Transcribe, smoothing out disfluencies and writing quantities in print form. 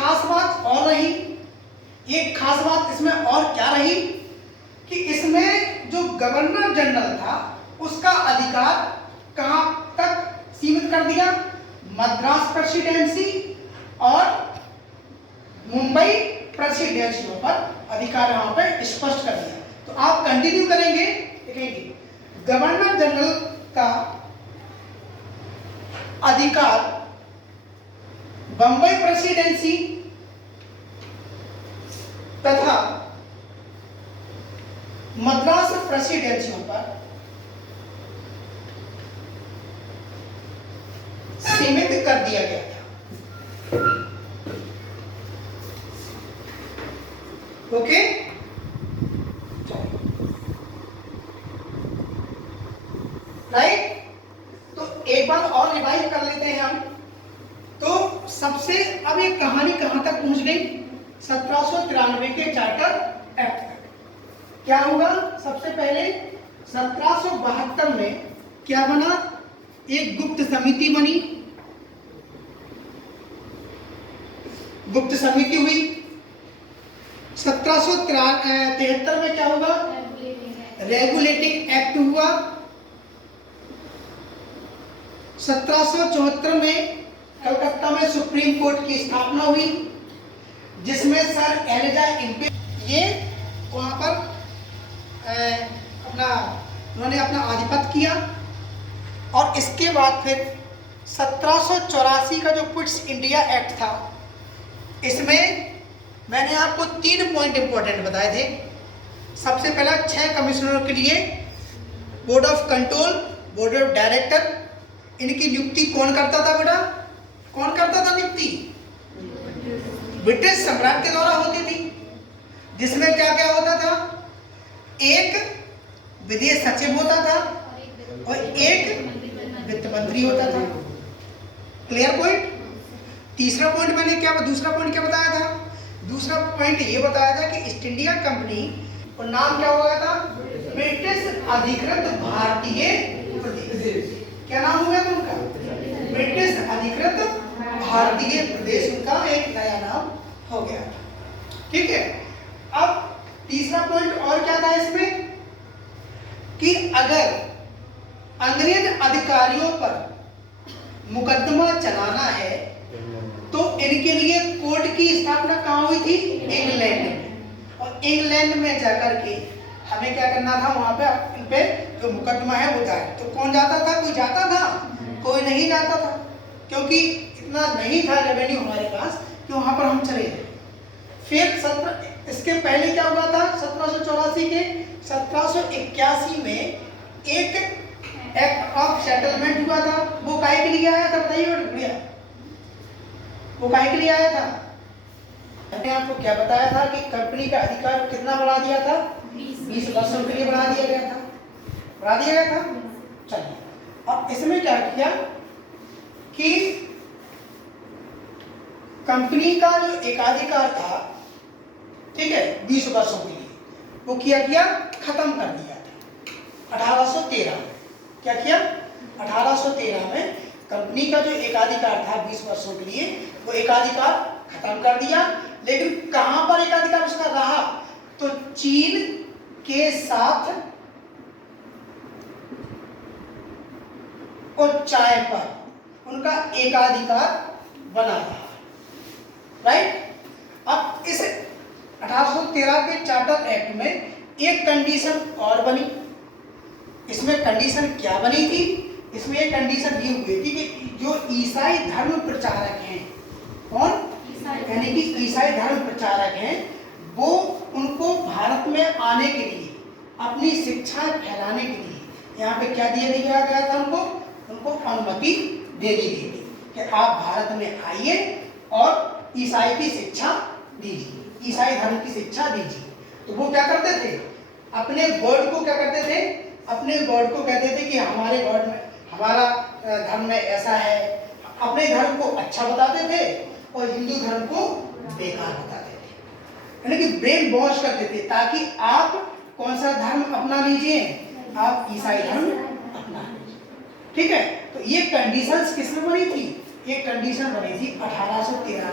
खास बात और रही, एक खास बात इसमें और क्या रही कि इसमें जो गवर्नर जनरल था उसका अधिकार कहां तक सीमित कर दिया, मद्रास प्रेसिडेंसी और मुंबई प्रेसिडेंसियों पर अधिकार यहां पर स्पष्ट कर दिया। तो आप कंटिन्यू करेंगे, देखेंगे गवर्नर जनरल का अधिकार बंबई प्रेसिडेंसी तथा मद्रास प्रेसिडेंसियों पर सीमित कर दिया गया था। Okay, right. तो एक बार और रिवाइज कर लेते हैं हम। तो सबसे अब ये कहानी कहां तक पहुंच गई, 1793 के चार्टर एक्ट तक। क्या हुआ, सबसे पहले 1772 में क्या बना, एक गुप्त समिति बनी, गुप्त समिति हुई। 1773 में क्या हुआ, रेगुलेटिंग एक्ट हुआ। 1774 में कलकत्ता में सुप्रीम कोर्ट की स्थापना हुई, जिसमें सर एलिजा इम्पेरियल ये वहां पर उन्होंने अपना आधिपत्य किया। और इसके बाद फिर 1784 का जो क्विट्स इंडिया एक्ट था, इसमें मैंने आपको 3 पॉइंट इंपॉर्टेंट बताए थे। सबसे पहला 6 कमिश्नरों के लिए board of control, board of director, इनकी नियुक्ति कौन करता था बेटा, कौन करता था नियुक्ति, ब्रिटिश सम्राट के द्वारा होती थी। जिसमें क्या क्या होता था, एक विदेश सचिव होता था और एक वित्त मंत्री होता था। Clear point. तीसरा पॉइंट मैंने क्या, दूसरा पॉइंट क्या बताया था, दूसरा पॉइंट ये बताया था कि ईस्ट इंडिया कंपनी और नाम क्या हुआ था, ब्रिटिश अधिकृत भारतीय प्रदेश। क्या नाम हुआ था उनका, ब्रिटिश अधिकृत भारतीय प्रदेश, उनका एक नया नाम हो गया था। ठीक है। अब तीसरा पॉइंट और क्या था इसमें कि अगर अंग्रेज अधिकारियों पर मुकदमा चलाना है तो इनके लिए कोर्ट की स्थापना कहाँ हुई थी, इंग्लैंड में। और इंग्लैंड में जाकर के हमें क्या करना था, वहां पे इन पे जो मुकदमा है वो दायर। तो कौन जाता था, कोई जाता था, कोई नहीं जाता था, क्योंकि इतना नहीं था रेवेन्यू हमारे पास कि वहां पर हम चले जाए। फिर इसके पहले क्या हुआ था, 1784 के 1781 में एक एक्ट ऑफ सेटलमेंट हुआ था। वो काहे के लिए आया था बताइए भैया, वो काहे के लिए आया था। मैंने आपको क्या बताया था कि कंपनी का अधिकार कितना बढ़ा दिया था, 20 वर्षों के लिए बढ़ा दिया गया था, बढ़ा दिया गया था। चलिए अब इसमें क्या किया कि कंपनी का जो एकाधिकार था, ठीक है, 20 वर्षों के लिए, वो किया खत्म कर दिया था 1813 में। क्या किया, 1813 में कंपनी का जो एकाधिकार था 20 वर्षों के लिए, वो एकाधिकार खत्म कर दिया। लेकिन कहां पर एकाधिकार उसका रहा, तो चीन के साथ और चाय पर उनका एकाधिकार बना रहा। राइट। अब इस 1813 के चार्टर एक्ट में एक कंडीशन और बनी। इसमें कंडीशन क्या बनी थी, इसमें एक कंडीशन ये हुई थी कि जो ईसाई धर्म प्रचारक हैं, कौन, यानी कि ईसाई धर्म प्रचारक हैं, वो उनको भारत में आने के लिए, अपनी शिक्षा फैलाने के लिए यहाँ पे क्या दिया गया था, उनको अनुमति दे दी गई थी कि आप भारत में आइए और ईसाई की शिक्षा दीजिए, ईसाई धर्म की शिक्षा दीजिए। तो वो क्या करते थे, अपने गॉड को क्या करते थे, अपने गॉड को कहते थे कि हमारे गॉड में, हमारा धर्म में ऐसा है। अपने धर्म को अच्छा बताते थे और हिंदू धर्म को बेकार बताते थे, यानी कि ब्रेन वॉश करते थे, ताकि आप कौन सा धर्म अपना लीजिए, आप ईसाई धर्म अपना लीजिए। ठीक है। तो ये कंडीशंस किसमें बनी थी, ये कंडीशन बनी थी 1813